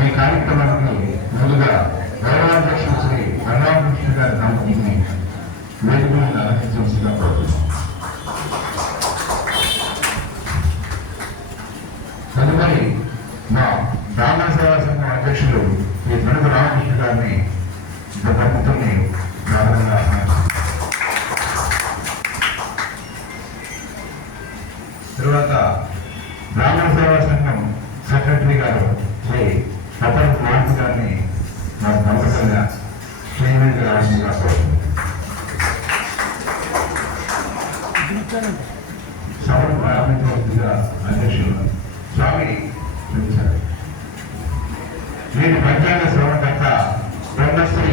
ఈ కార్యక్రమానికి ముందుగా గౌరవాధ్యక్షుడు శ్రీ కరుణాకృష్ణ గారి దంపతిని వేదిక మీద అలంకరించవలసిందిగా కోరుతున్నాం. తదుపరి మా బ్రాహ్మణ సేవా సంఘం అధ్యక్షులు శ్రీ తణుకు రామకృష్ణ గారిని దంపతుల్ని ప్రారంభంగా తరువాత బ్రాహ్మణ సేవా సంఘం సెక్రటరీ గారు శ్రీ అతను క్రాంతి గారిని మా దంపతులుగా శ్రీనిధి రావాల్సిందిగా కోరుతున్నాం. సభను ప్రారంభించవలసిందిగా అధ్యక్షులు స్వామి వీరి పంచాంగ శ్రవణకర్త బ్రహ్మశ్రీ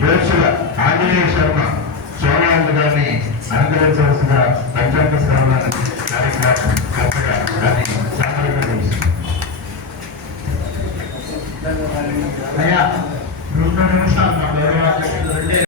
జ్యోతిషుల ఆంజనేయ శర్మ సోమయానంద గారిని అలంకరించవలసిన పంచాంగ శ్రవణ కార్యక్రమకర్తగా దాన్ని సాధారణంగా తెలుస్తుంది.